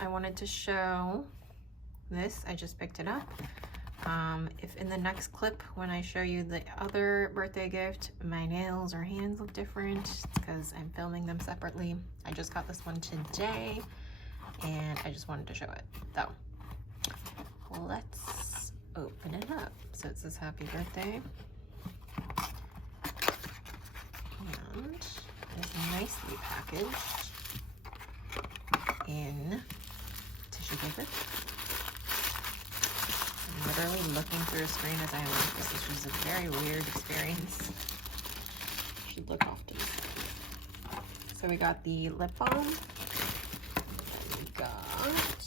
I wanted to show this. I just picked it up. If in the next clip, when I show you the other birthday gift, my nails or hands look different, it's because I'm filming them separately. I just got this one today, and I just wanted to show it. So, let's open it up. So it says happy birthday. And it's nicely packaged in tissue paper. I'm literally looking through a screen as I unlock this, which is a very weird experience. I should look off to the side. So we got the lip balm. And we got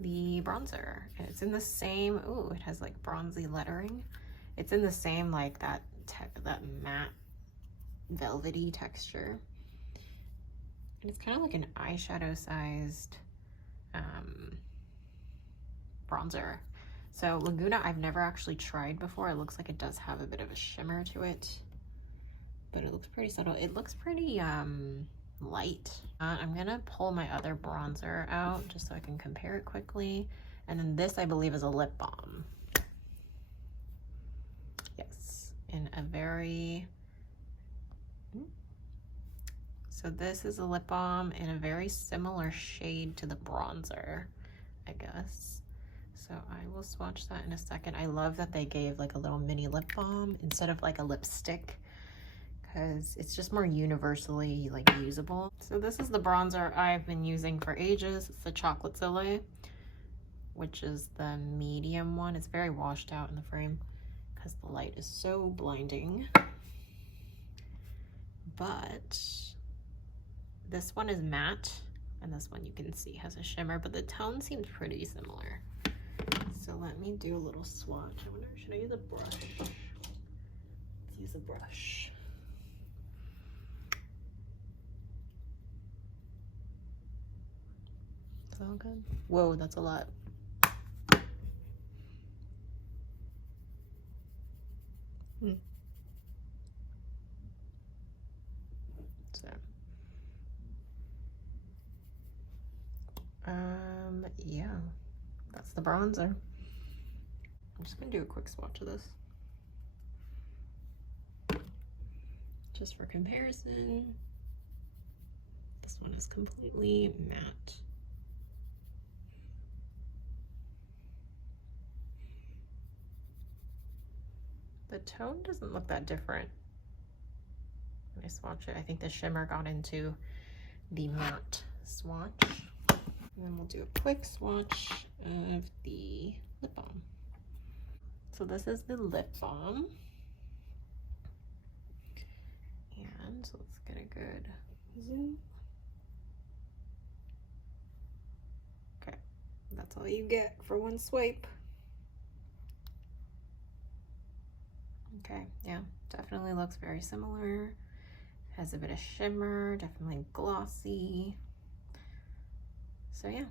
the bronzer. And it's in the same, ooh, it has like bronzy lettering. It's in the same like that matte velvety texture. And it's kind of like an eyeshadow sized bronzer. So Laguna I've never actually tried before. It looks like it does have a bit of a shimmer to it, but it looks pretty subtle. It looks pretty light. I'm gonna pull my other bronzer out just so I can compare it quickly. And then this I believe is a lip balm. Yes, in a very, so this is a lip balm in a very similar shade to the bronzer, I guess. So I will swatch that in a second. I love that they gave like a little mini lip balm instead of like a lipstick, because it's just more universally like usable. So this is the bronzer I've been using for ages. It's the Chocolate Soleil, which is the medium one. It's very washed out in the frame because the light is so blinding. But this one is matte, and this one you can see has a shimmer, but the tone seems pretty similar. So let me do a little swatch. I wonder, should I use a brush? Let's use a brush. Is that all good? Whoa, that's a lot. So, yeah, that's the bronzer. I'm just gonna do a quick swatch of this, just for comparison. This one is completely matte. The tone doesn't look that different when I swatch it. I think the shimmer got into the matte swatch. And then we'll do a quick swatch of the lip balm. So this is the lip balm. And so let's get a good zoom. Okay, that's all you get for one swipe. Okay, yeah, definitely looks very similar. Has a bit of shimmer, definitely glossy. So yeah,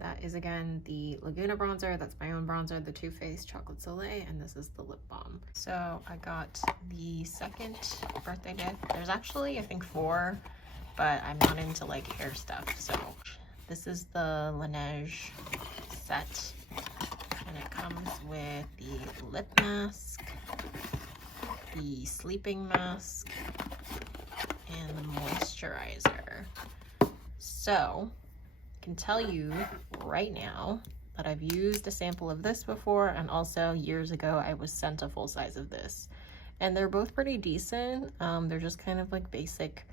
that is again the Laguna bronzer. That's my own bronzer, the Too Faced Chocolate Soleil, and this is the lip balm. So I got the second birthday gift. There's actually, I think, 4, but I'm not into like hair stuff. So this is the Laneige set, and it comes with the lip mask, the sleeping mask, and the moisturizer. So I can tell you right now that I've used a sample of this before, and also years ago I was sent a full size of this, and they're both pretty decent. They're just kind of like basic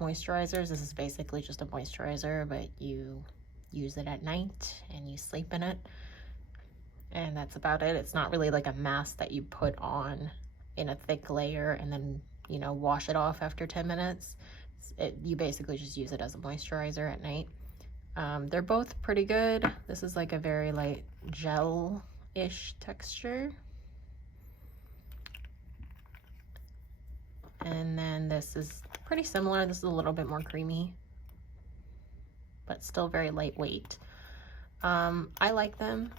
moisturizers. This is basically just a moisturizer, but you use it at night and you sleep in it, and that's about it. It's not really like a mask that you put on in a thick layer and then, you know, wash it off after 10 minutes. You basically just use it as a moisturizer at night. They're both pretty good. This is like a very light gel-ish texture. And then this is pretty similar. This is a little bit more creamy, but still very lightweight. I like them.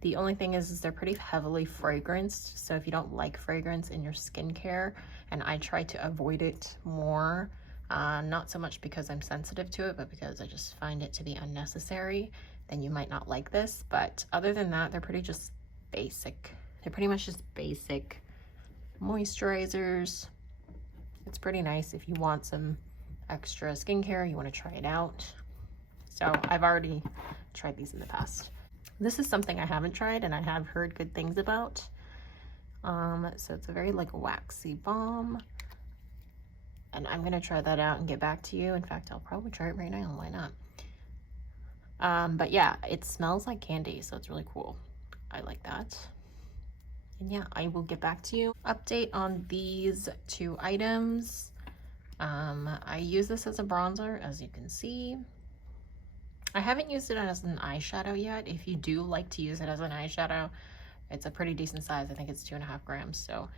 The only thing is they're pretty heavily fragranced. So if you don't like fragrance in your skincare, and I try to avoid it more, Not so much because I'm sensitive to it, but because I just find it to be unnecessary. Then you might not like this. But other than that, they're pretty just basic. They're pretty much just basic moisturizers. It's pretty nice if you want some extra skincare, you want to try it out. So I've already tried these in the past. This is something I haven't tried and I have heard good things about. So it's a very like waxy balm. And I'm gonna try that out and get back to you. In fact, I'll probably try it right now, why not? But yeah, it smells like candy, so it's really cool. I like that. And yeah, I will get back to you. Update on these 2 items. I use this as a bronzer, as you can see. I haven't used it as an eyeshadow yet. If you do like to use it as an eyeshadow, it's a pretty decent size. I think it's 2.5 grams. So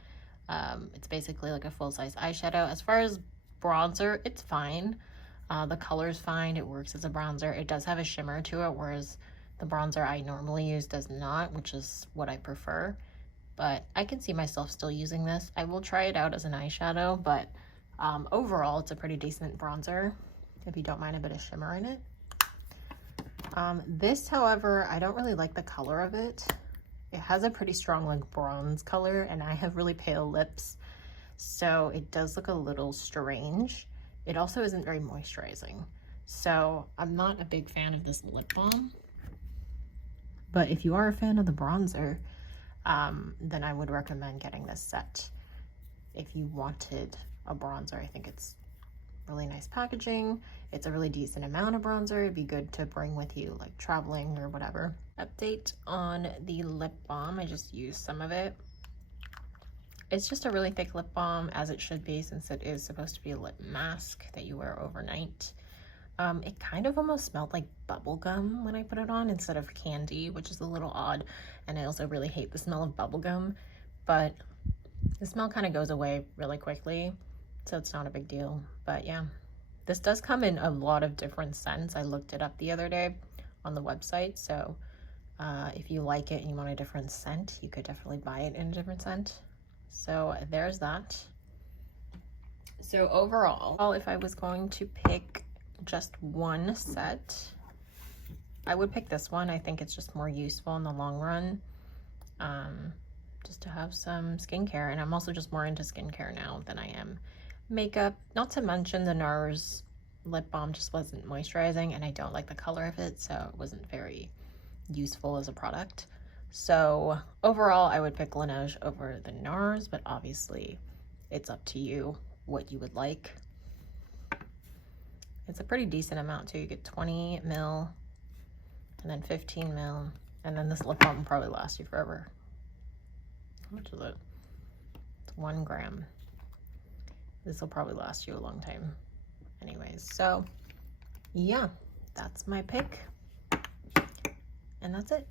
it's basically like a full-size eyeshadow. As far as bronzer, it's fine. The color's fine. It works as a bronzer. It does have a shimmer to it, whereas the bronzer I normally use does not, which is what I prefer. But I can see myself still using this. I will try it out as an eyeshadow, but overall, it's a pretty decent bronzer if you don't mind a bit of shimmer in it. This, however, I don't really like the color of it. It has a pretty strong like bronze color, and I have really pale lips, so it does look a little strange. It also isn't very moisturizing, so I'm not a big fan of this lip balm. But if you are a fan of the bronzer, then I would recommend getting this set. If you wanted a bronzer, I think it's really nice packaging. It's a really decent amount of bronzer. It'd be good to bring with you like traveling or whatever. Update on the lip balm. I just used some of it. It's just a really thick lip balm, as it should be, since it is supposed to be a lip mask that you wear overnight. It kind of almost smelled like bubble gum when I put it on instead of candy, which is a little odd. And I also really hate the smell of bubble gum, but the smell kind of goes away really quickly, so it's not a big deal. But yeah, this does come in a lot of different scents. I looked it up the other day on the website, so if you like it and you want a different scent, you could definitely buy it in a different scent. So there's that. So overall, if I was going to pick just one set, I would pick this one. I think it's just more useful in the long run, just to have some skincare. And I'm also just more into skincare now than I am makeup. Not to mention the NARS lip balm just wasn't moisturizing, and I don't like the color of it, so it wasn't very useful as a product. So overall, I would pick Laneige over the NARS, but obviously it's up to you what you would like. It's a pretty decent amount too. You get 20 ml and then 15 ml, and then this lip balm will probably last you forever. How much is it? It's 1 gram. This will probably last you a long time anyways. So yeah, that's my pick, and that's it.